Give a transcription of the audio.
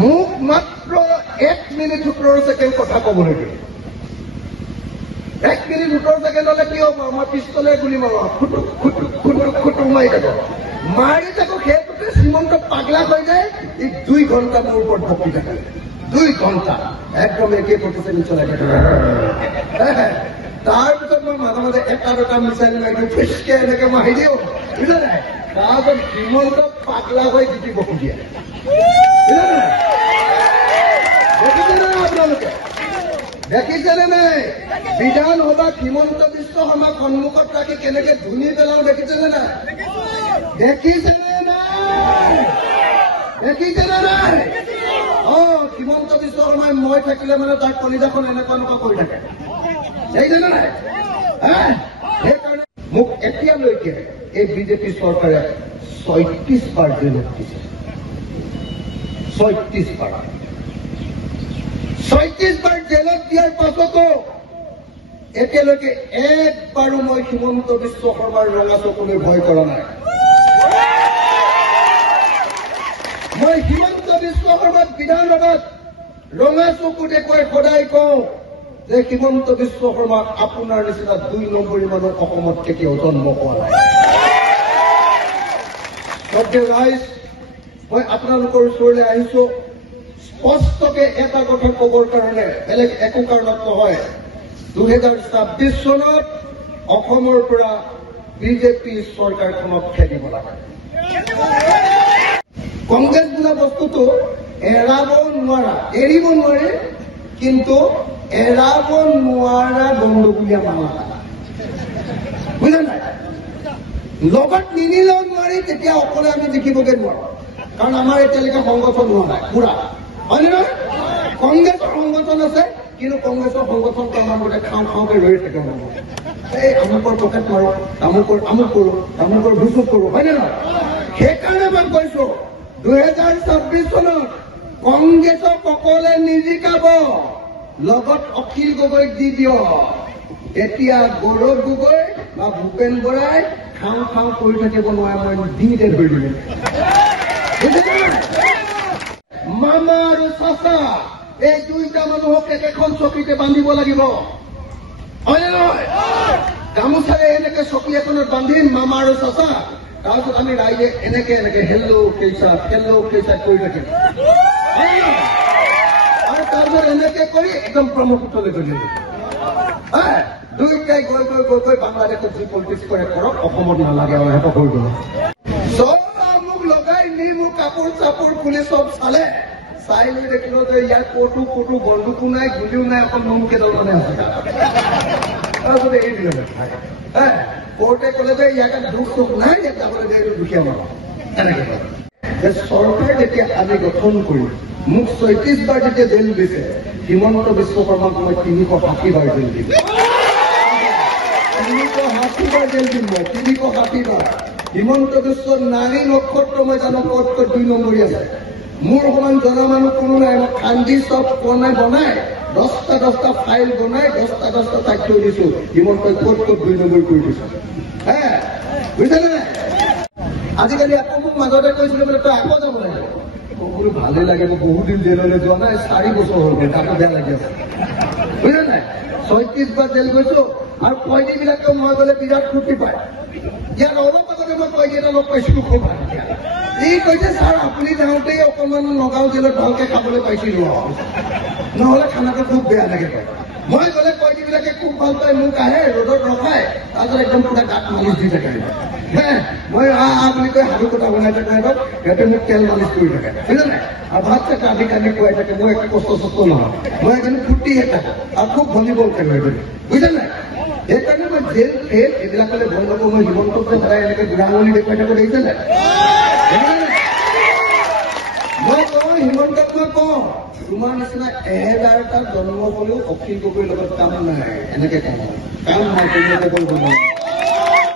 মোক মাত্ৰ 1 minute 17 second কথা ক'বলৈ দিলে। 1 মিনিট 17 ছেকেণ্ড হলে কি হ'ব? মই পিষ্টলে গুলি মাৰো, খুটুক খুটুক খুটুক খুটুক মাৰি থাকো। মাৰি থাকো, সেইটোতে শ্ৰীমন্ত পাগলা হৈ যায়। এই 2 ঘণ্টা মোৰ ওপৰত ভক্তি থাকে। 2 ঘণ্টা একদম একে প্ৰতিছেকেণ্ড চলাই থাকে। তাৰপিছত মই মাজে মাজে এটা দুটা মিছাইল মাৰি দিওঁ, ফিচকে এনেকে মাৰি দিওঁ, বুজিলে নাই? তাৰপিছত শ্ৰীমন্ত পাগলা হৈ জিতি বসু দিয়ে। দেখিছেনে নাই আপোনালোকে? দেখিছেনে নাই? বিধানসভাত হিমন্ত বিশ্ব শৰ্মাক সন্মুখত ৰাখি কেনেকে ধুনি পেলাও দেখিছেনে নাই? দেখিছেনে নাই? দেখিছেনে নাই? হিমন্ত বিশ্ব শৰ্মাই মই থাকিলে মানে তাৰ কলিজাখন এনেকুৱা এনেকুৱা কৰি থাকে। দেখিছেনে নাই? সেইকাৰণে মোক এতিয়ালৈকে এই বিজেপি চৰকাৰে 36 বাৰ জেলত দিছে। 36 বাৰ। 36 বাৰ জেলত দিয়াৰ পাছতো এতিয়ালৈকে একবাৰো মই হিমন্ত বিশ্ব শৰ্মাৰ ৰঙা চকুলৈ ভয় কৰা নাই। মই হিমন্ত বিশ্ব শৰ্মাক বিধানসভাত ৰঙা চকু দেখুৱাই সদায় কওঁ যে হিমন্ত বিশ্ব শৰ্মাক আপোনাৰ নিচিনা 2 নম্বৰী মানুহ অসমত কেতিয়াও জন্ম পোৱা নাই। ৰাইজ, মই আপোনালোকৰ ওচৰলৈ আহিছো স্পষ্টকে এটা কথা কবৰ কাৰণে, বেলেগ একো কাৰণত নহয়। 2026 চনত অসমৰ পৰা বিজেপি চৰকাৰখনক খেদিব লাগে। কংগ্ৰেছ বোলা বস্তুটো এৰাব নোৱাৰা, এৰিব নোৱাৰে, কিন্তু এৰাব নোৱাৰা গণ্ডগোলীয়া মানুহ বুজা নাই? লগত নিনিলেও নোৱাৰি, তেতিয়া অকলে আমি দেখিবগৈ নোৱাৰো, কাৰণ আমাৰ এতিয়ালৈকে সংগঠন হোৱা নাই পুৰা, হয়নে নহয়? কংগ্ৰেছৰ সংগঠন আছে, কিন্তু কংগ্ৰেছৰ সংগঠনটো আমাৰ মতে খাওঁ খাওঁকে ৰৈ থাকে। এই আমুকৰ পকেট মাৰো, আমুকৰ আমুক কৰো, আমুকৰ ভুচুক কৰো, হয়নে নহয়? সেইকাৰণে মই কৈছো 2026 চনত কংগ্ৰেছক অকলে নিজিকাব, লগত অখিল গগৈক দি দিয়ক। এতিয়া গৌৰৱ গগৈ বা ভূপেন বৰাই খাওঁ খাওঁ কৰি থাকিব নোৱাৰে, মই ডিঙিতে ধৰি দিম। মামা আৰু চাচা, এই 2টা মানুহক একেখন চকীতে বান্ধিব লাগিব, হয়নে নহয়? গামোচাৰে এনেকে চকী এখনত বান্ধিম মামা আৰু চাচা, তাৰপিছত আমি ৰাইজে এনেকে এনেকে হেল্ল' কেইচাত কৰি থাকিম। আৰু তাৰপিছত এনেকে কৰি একদম ব্ৰহ্মপুত্ৰলৈ গৈ দিম। 2টাই গৈ গৈ গৈ গৈ বাংলাদেশত যি পলিটিক্স কৰে কৰক, অসমত নালাগে আৰু সিহঁতক হৈ গ'ল। চব মোক লগাই নি মোক কাপোৰ চাপোৰ খুলি চব চালে, চাই লৈ দেখিলো যে ইয়াত ক'তো বন্দুকো নাই, গুলিও নাই, অকল নোম কেইডালমানে আছে। তাৰপিছত এৰি দিলে। কোৰ্টে ক'লে যে ইয়াতে দুখ চুখ নাই, ইয়াত যাবলৈ যে এইটো দুখীয়া মানুহ। এনেকে চৰকাৰ যেতিয়া আমি গঠন কৰি মোক 36 বাৰ যেতিয়া জেল দিছে, হিমন্ত বিশ্ব শৰ্মাক মই 380 বাৰ জেল দিম। 380 বাৰ জেল দিম মই, 380 বাৰ। হিমন্ত বিশ্ব নাৰী নক্ষত্ৰ মই জানো ক'ত 2 নম্বৰী আছে। মোৰ সমান জনা মানুহ কোনো নাই। মই কান্দি চব বনাই 10টা ফাইল বনাই 10টা তাক থৈ দিছো, হিমন্তই ক'ত 2 নম্বৰ কৰি দিছো। বুজিছেনে নাই? আজিকালি আকৌ মোক মাজতে কৈছিলে বোলে তই আকৌ যাব লাগে। বোলো ভালে লাগে, মই বহুত দিন জেললৈ যোৱা নাই, 4 বছৰ হ'ল, তাকো বেয়া লাগি আছে। বুজিলে নাই? 36 বাৰ জেল গৈছো, আৰু কয়দীবিলাকেও মই গ'লে বিৰাট ফূৰ্তি পায়। ইয়াত অলপ আগতে মই কয়দী লগ পাইছিলো, খুব ভাল। ই কৈছে ছাৰ আপুনি যাওঁতেই অকণমান নগাঁও জেলত ভালকে খাবলৈ পাইছিলো, নহ'লে খানাটো খুব বেয়া লাগে। মই গ'লে কয়দীবিলাকে খুব ভাল পায়, মোক আহে ৰ'দত ৰখাই, তাৰপিছত একদম পুৰা গাত মালিচ দি থাকে। মই বুলি কৈ সাধু কথা বনাই থাকে, সিহঁতে মোক তেল মালিচ কৰি থাকে, বুজিলে নাই? আৰু ভাত চাত আদি কানি খুৱাই থাকে, মই একো কষ্ট চষ্ট নহয়, মই এজনী ফূৰ্তিহে থাকো, আৰু খুব ভলীবল খেলো, বুজিলে নাই? সেইকাৰণে মই জেল ফেল এইবিলাকলৈ ভয় নকৰো। মই হিমন্তক সদায় এনেকে বুঢ়া আঙুলি দেখুৱাই থাকো, দেখিছে নাই? মই কওঁ হিমন্তক, মই কওঁ তোমাৰ নিচিনা 1000টা জন্ম হ'লেও অখিল গগৈৰ লগত কাম নাই, এনেকে কওঁ। কাম নাই,